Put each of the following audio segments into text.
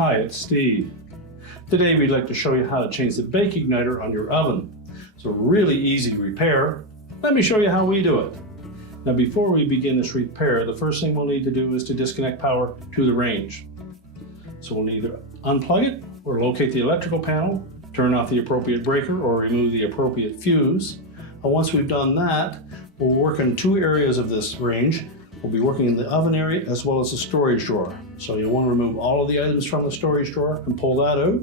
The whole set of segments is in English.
Hi, it's Steve. Today we'd like to show you how to change the bake igniter on your oven. It's a really easy repair. Let me show you how we do it. Now before we begin this repair, the first thing we'll need to do is to disconnect power to the range. So we'll either unplug it or locate the electrical panel, turn off the appropriate breaker or remove the appropriate fuse. And once we've done that, we'll work in two areas of this range. We'll be working in the oven area as well as the storage drawer. So you'll want to remove all of the items from the storage drawer and pull that out.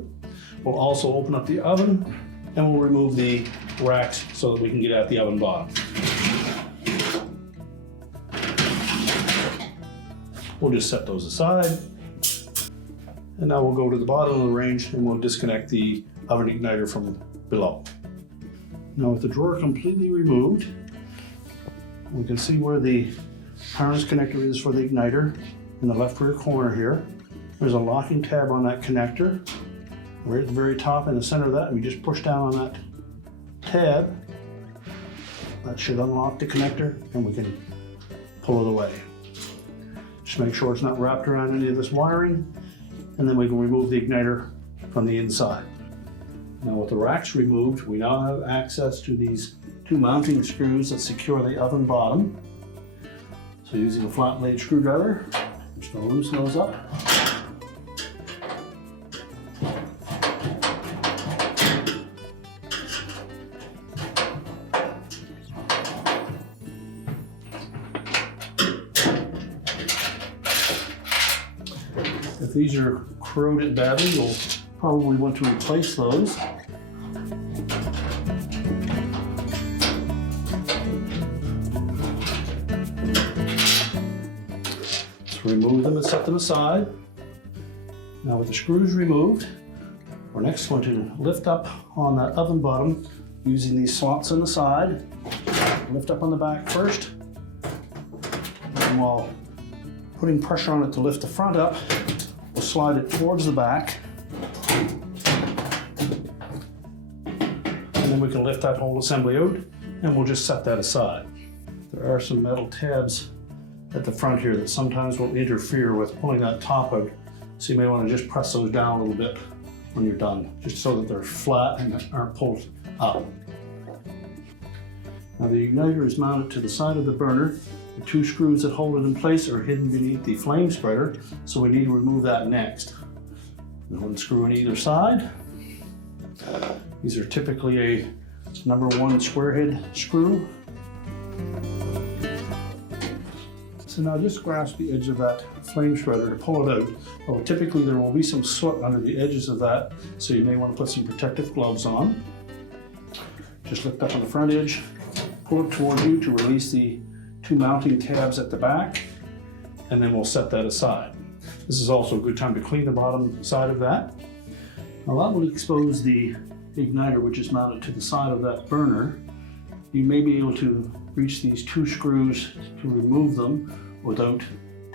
We'll also open up the oven and we'll remove the racks so that we can get at the oven bottom. We'll just set those aside. And now we'll go to the bottom of the range and we'll disconnect the oven igniter from below. Now with the drawer completely removed, we can see where the harness connector is for the igniter in the left rear corner here. There's a locking tab on that connector. Right at the very top in the center of that, we just push down on that tab. That should unlock the connector and we can pull it away. Just make sure it's not wrapped around any of this wiring, and then we can remove the igniter from the inside. Now with the racks removed, we now have access to these two mounting screws that secure the oven bottom. So using a flat blade screwdriver, I'm just going to loosen those up. If these are corroded badly, you'll probably want to replace those. Remove them and set them aside. Now with the screws removed, we're next going to lift up on that oven bottom using these slots on the side. Lift up on the back first, and while putting pressure on it to lift the front up, we'll slide it towards the back. And then we can lift that whole assembly out and we'll just set that aside. There are some metal tabs at the front here that sometimes will interfere with pulling that top out. So you may want to just press those down a little bit when you're done, just so that they're flat and aren't pulled up. Now the igniter is mounted to the side of the burner. The two screws that hold it in place are hidden beneath the flame spreader, so we need to remove that next. One screw on either side. These are typically a #1 square head screw. So now just grasp the edge of that flame spreader to pull it out. Well, typically there will be some soot under the edges of that, so you may want to put some protective gloves on. Just lift up on the front edge, pull it toward you to release the two mounting tabs at the back, and then we'll set that aside. This is also a good time to clean the bottom side of that. Now that will expose the igniter, which is mounted to the side of that burner. You may be able to reach these two screws to remove them without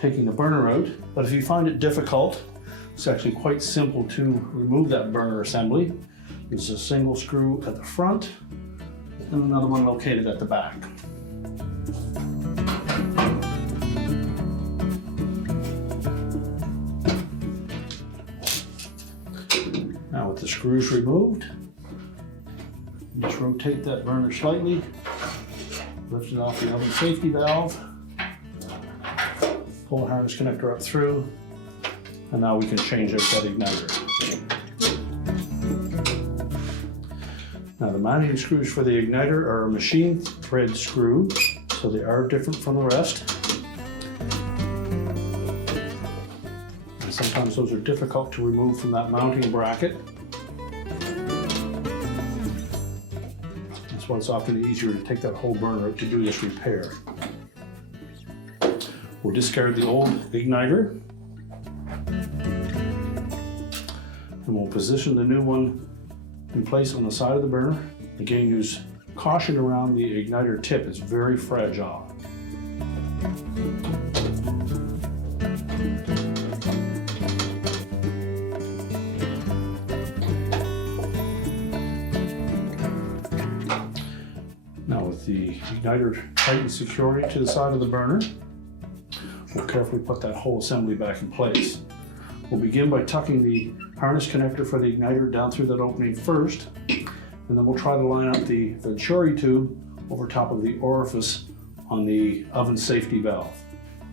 taking the burner out. But if you find it difficult, it's actually quite simple to remove that burner assembly. There's a single screw at the front and another one located at the back. Now with the screws removed, just rotate that burner slightly, lift it off the oven safety valve, pull the harness connector up through, and now we can change out that igniter. Now the mounting screws for the igniter are a machine thread screw, so they are different from the rest. And sometimes those are difficult to remove from that mounting bracket. That's why it's often easier to take that whole burner out to do this repair. We'll discard the old igniter and we'll position the new one in place on the side of the burner. Again, use caution around the igniter tip, it's very fragile. Now with the igniter tightened securely to the side of the burner, we'll carefully put that whole assembly back in place. We'll begin by tucking the harness connector for the igniter down through that opening first, and then we'll try to line up the venturi tube over top of the orifice on the oven safety valve.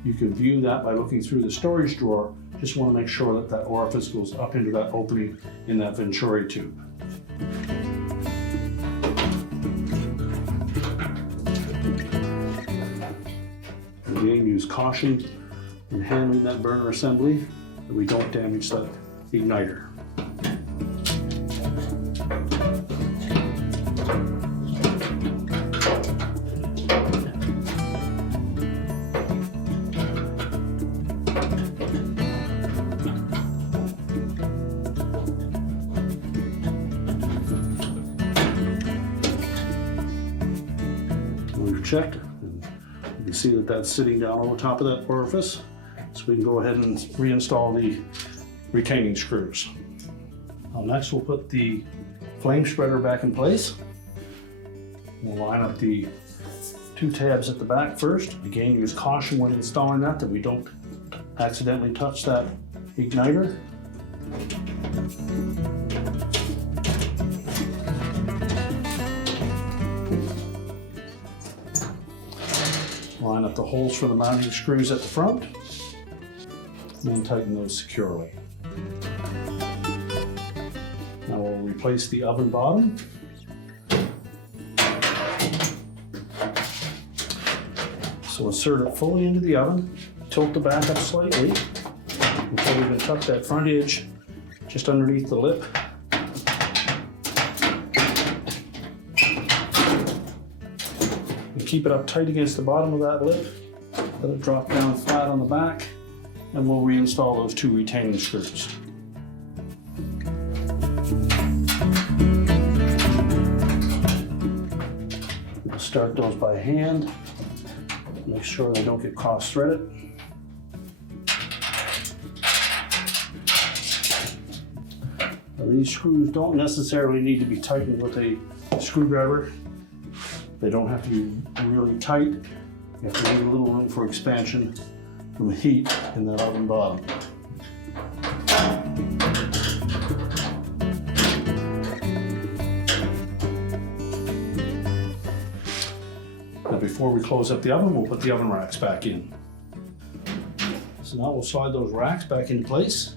You can view that by looking through the storage drawer. Just want to make sure that that orifice goes up into that opening in that venturi tube. Again, use caution in handling that burner assembly that we don't damage that igniter. We've checked, and you can see that that's sitting down over top of that orifice. So we can go ahead and reinstall the retaining screws. Now next we'll put the flame spreader back in place. We'll line up the two tabs at the back first. Again, use caution when installing that we don't accidentally touch that igniter. Line up the holes for the mounting screws at the front, and then tighten those securely. Now we'll replace the oven bottom. So insert it fully into the oven, tilt the back up slightly until we can tuck that front edge just underneath the lip. Keep it up tight against the bottom of that lip. Let it drop down flat on the back, and we'll reinstall those two retaining screws. We'll start those by hand. Make sure they don't get cross-threaded. Now, these screws don't necessarily need to be tightened with a screwdriver. They don't have to be really tight. You have to leave a little room for expansion from heat in that oven bottom. Now before we close up the oven, we'll put the oven racks back in. So now we'll slide those racks back into place.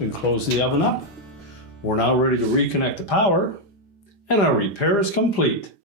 We close the oven up. We're now ready to reconnect the power, and our repair is complete.